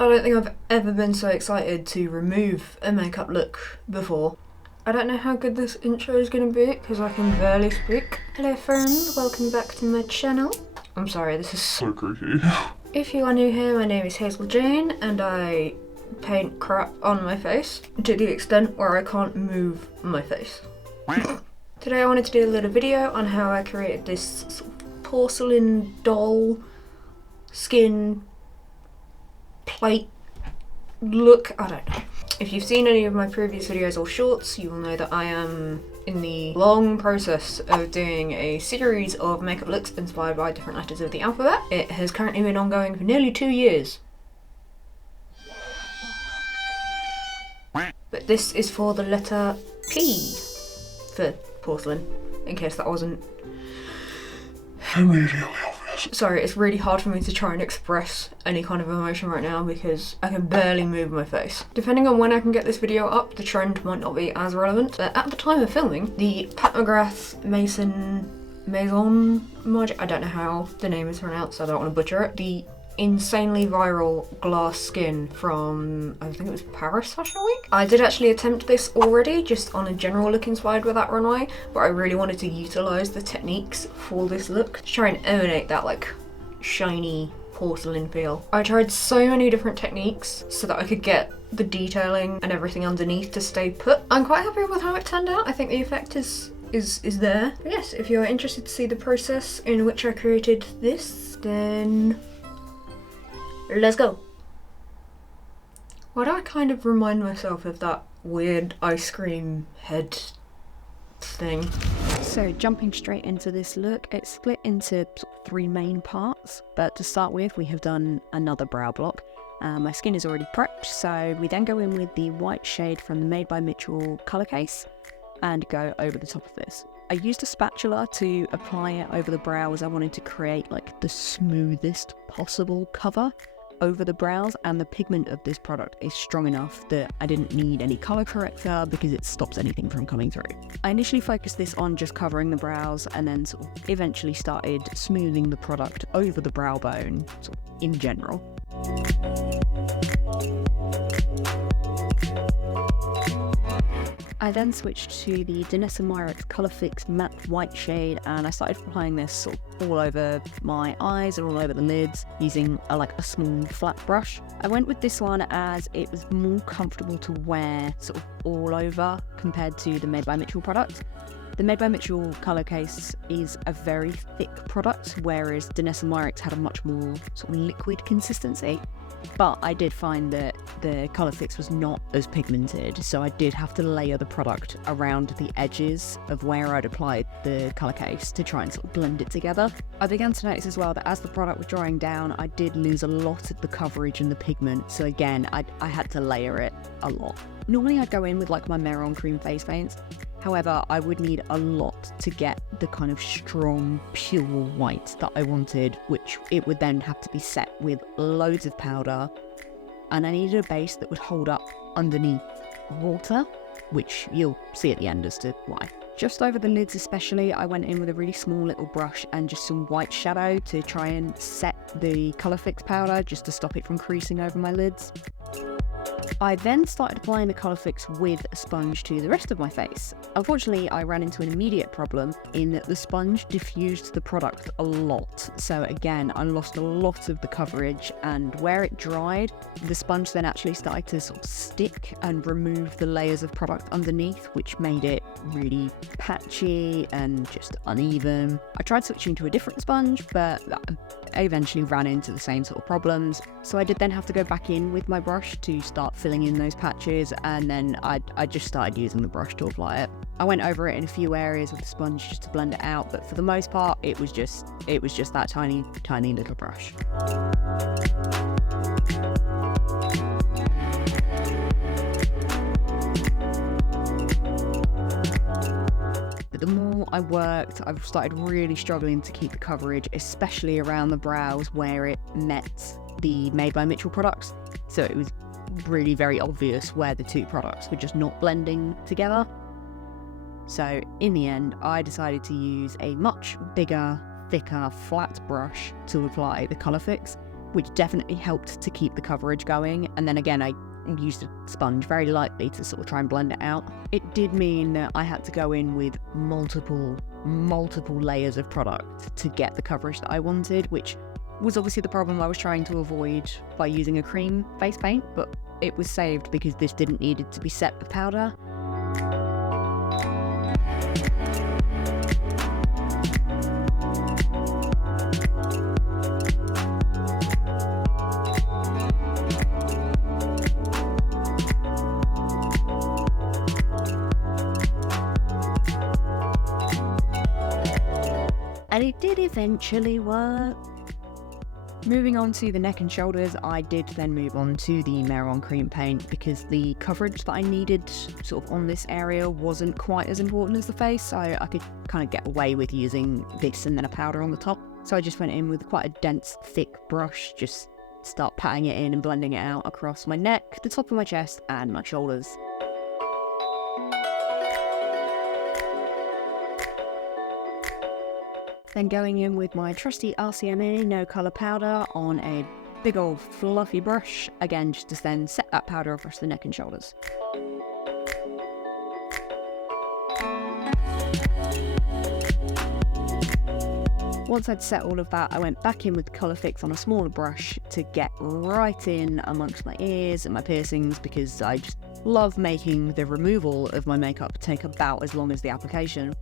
I don't think I've ever been so excited to remove a makeup look before. I don't know how good this intro is going to be because I can barely speak. Hello friends, welcome back to my channel. I'm sorry, this is so creepy. If you are new here, my name is Hazel Jane and I paint crap on my face to the extent where I can't move my face. Today I wanted to do a little video on how I created this sort of porcelain doll skin plate look. I don't know. If you've seen any of my previous videos or shorts, you will know that I am in the long process of doing a series of makeup looks inspired by different letters of the alphabet. It has currently been ongoing for nearly 2 years. But this is for the letter P for porcelain, in case that wasn't immediately obvious. Sorry, it's really hard for me to try and express any kind of emotion right now because I can barely move my face. Depending on when I can get this video up, the trend might not be as relevant, but at the time of filming, the Pat McGrath Mehron, I don't know how the name is pronounced, so I don't want to butcher it. The insanely viral glass skin from, I think it was Paris Fashion Week. I did actually attempt this already, just on a general look inspired by that runway, but I really wanted to utilise the techniques for this look to try and emanate that like shiny porcelain feel. I tried so many different techniques so that I could get the detailing and everything underneath to stay put. I'm quite happy with how it turned out. I think the effect is there. But yes, if you're interested to see the process in which I created this, then let's go. Why do I kind of remind myself of that weird ice cream head thing? So jumping straight into this look, it's split into 3 main parts, but to start with we have done another brow block. My skin is already prepped, so we then go in with the white shade from the Made by Mitchell colour case and go over the top of this. I used a spatula to apply it over the brow as I wanted to create like the smoothest possible cover over the brows, and the pigment of this product is strong enough that I didn't need any colour corrector because it stops anything from coming through. I initially focused this on just covering the brows and then sort of eventually started smoothing the product over the brow bone sort of in general. I then switched to the Danessa Myricks colourfix matte white shade and I started applying this sort of all over my eyes and all over the lids using a small flat brush. I went with this one as it was more comfortable to wear sort of all over compared to the Made by Mitchell product. The Made by Mitchell colour case is a very thick product, whereas Danessa Myricks had a much more sort of liquid consistency. But I did find that the colourfix was not as pigmented, so I did have to layer the product around the edges of where I'd applied the colour case to try and sort of blend it together. I began to notice as well that as the product was drying down, I did lose a lot of the coverage and the pigment, so again, I had to layer it a lot. Normally I'd go in with like my Mehron cream face paints. However, I would need a lot to get the kind of strong, pure white that I wanted, which it would then have to be set with loads of powder. And I needed a base that would hold up underneath water, which you'll see at the end as to why. Just over the lids especially, I went in with a really small little brush and just some white shadow to try and set the colourfix powder just to stop it from creasing over my lids. I then started applying the colourfix with a sponge to the rest of my face. Unfortunately, I ran into an immediate problem in that the sponge diffused the product a lot. So again, I lost a lot of the coverage, and where it dried, the sponge then actually started to sort of stick and remove the layers of product underneath, which made it really patchy and just uneven. I tried switching to a different sponge, but I eventually ran into the same sort of problems. So I did then have to go back in with my brush to start filling in those patches, and then I just started using the brush to apply it. I went over it in a few areas with the sponge just to blend it out, but for the most part it was just that tiny little brush. But the more I worked, I started really struggling to keep the coverage, especially around the brows where it met the Made by Mitchell products. So it was really very obvious where the two products were just not blending together. So in the end, I decided to use a much bigger, thicker, flat brush to apply the colourfix. which definitely helped to keep the coverage going. And then again, I used a sponge very lightly to sort of try and blend it out. It did mean that I had to go in with multiple layers of product to get the coverage that I wanted, which was obviously the problem I was trying to avoid by using a cream face paint, but it was saved because this didn't need it to be set with powder. And it did eventually work. Moving on to the neck and shoulders, I did then move on to the Mehron cream paint because the coverage that I needed sort of on this area wasn't quite as important as the face, so I could kind of get away with using this and then a powder on the top. So I just went in with quite a dense, thick brush, just start patting it in and blending it out across my neck, the top of my chest, and my shoulders. Then going in with my trusty RCMA no colour powder on a big old fluffy brush, again just to then set that powder across the neck and shoulders. Once I'd set all of that, I went back in with colourfix on a smaller brush to get right in amongst my ears and my piercings, because I just love making the removal of my makeup take about as long as the application.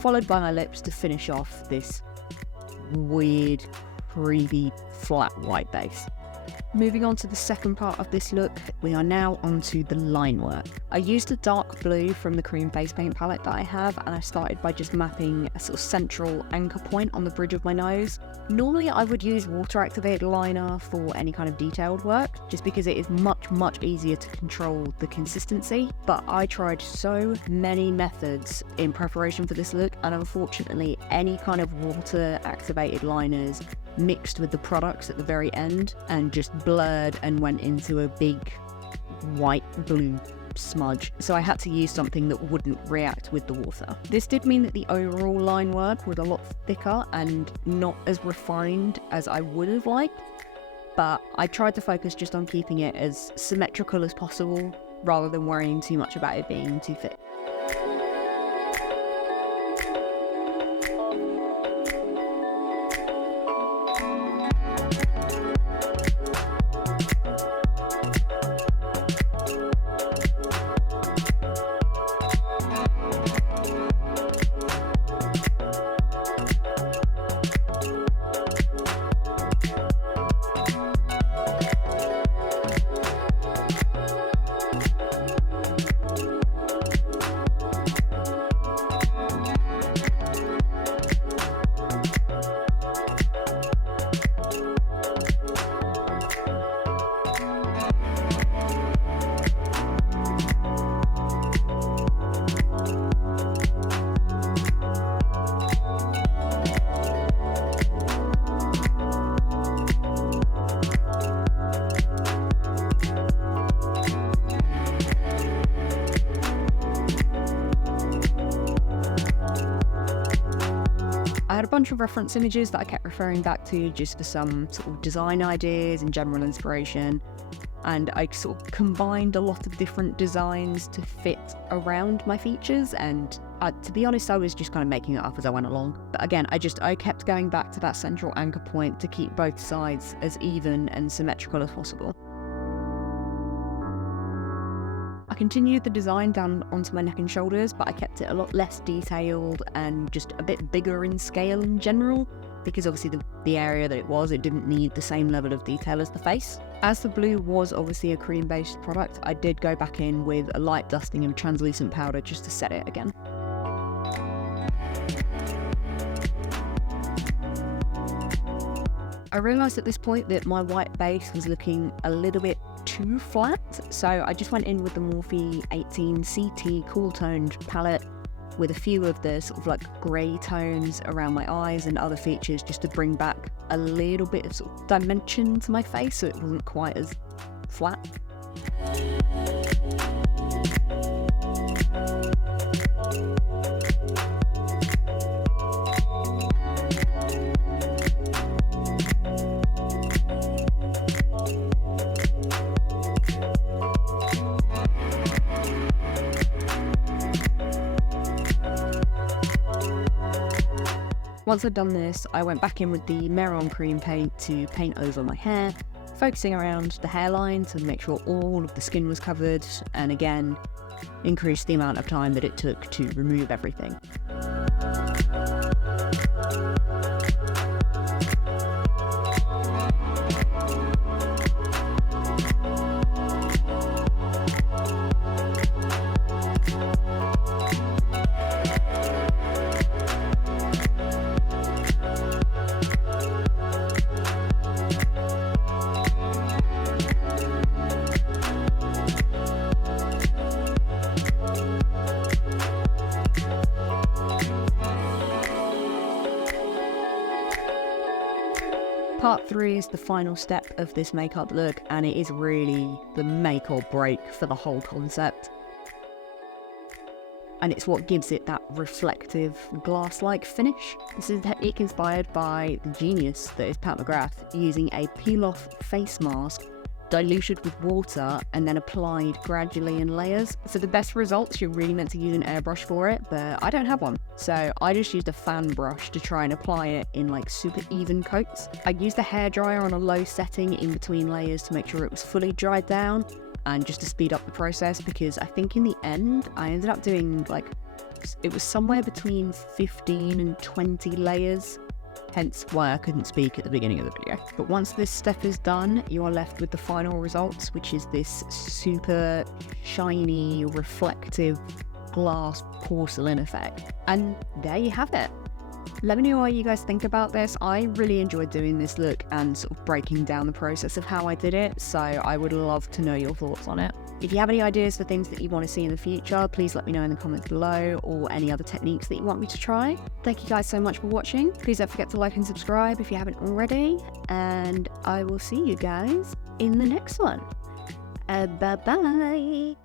Followed by my lips to finish off this weird, creepy, flat white base. Moving on to the second part of this look, we are now onto the line work. I used a dark blue from the cream face paint palette that I have, and I started by just mapping a sort of central anchor point on the bridge of my nose. Normally I would use water activated liner for any kind of detailed work, just because it is much easier to control the consistency, but I tried so many methods in preparation for this look, and unfortunately any kind of water activated liners mixed with the products at the very end and just blurred and went into a big white blue smudge, so I had to use something that wouldn't react with the water. This did mean that the overall line work was a lot thicker and not as refined as I would have liked, but I tried to focus just on keeping it as symmetrical as possible rather than worrying too much about it being too thick. I had a bunch of reference images that I kept referring back to just for some sort of design ideas and general inspiration, and I sort of combined a lot of different designs to fit around my features, and to be honest, I was just kind of making it up as I went along. But again, I kept going back to that central anchor point to keep both sides as even and symmetrical as possible. I continued the design down onto my neck and shoulders, but I kept it a lot less detailed and just a bit bigger in scale in general, because obviously the area that it didn't need the same level of detail as the face. As the blue was obviously a cream-based product, I did go back in with a light dusting of translucent powder just to set it again. I realised at this point that my white base was looking a little bit too flat, so I just went in with the Morphe 18 CT cool toned palette with a few of the sort of like grey tones around my eyes and other features, just to bring back a little bit of sort of dimension to my face so it wasn't quite as flat. Once I'd done this, I went back in with the Mehron cream paint to paint over my hair, focusing around the hairline to make sure all of the skin was covered, and again, increase the amount of time that it took to remove everything. Part 3 is the final step of this makeup look, and it is really the make or break for the whole concept. And it's what gives it that reflective, glass-like finish. This is a technique inspired by the genius that is Pat McGrath, using a peel-off face mask diluted with water and then applied gradually in layers. For the best results, you're really meant to use an airbrush for it, but I don't have one. So I just used a fan brush to try and apply it in like super even coats. I used a hairdryer on a low setting in between layers to make sure it was fully dried down and just to speed up the process, because I think in the end I ended up doing like, it was somewhere between 15 and 20 layers. Hence why I couldn't speak at the beginning of the video. But once this step is done, you are left with the final results, which is this super shiny, reflective glass porcelain effect. And there you have it. Let me know what you guys think about this. I really enjoyed doing this look and sort of breaking down the process of how I did it, so I would love to know your thoughts on it. If you have any ideas for things that you want to see in the future, please let me know in the comments below, or any other techniques that you want me to try. Thank you guys so much for watching. Please don't forget to like and subscribe if you haven't already, and I will see you guys in the next one. Bye bye.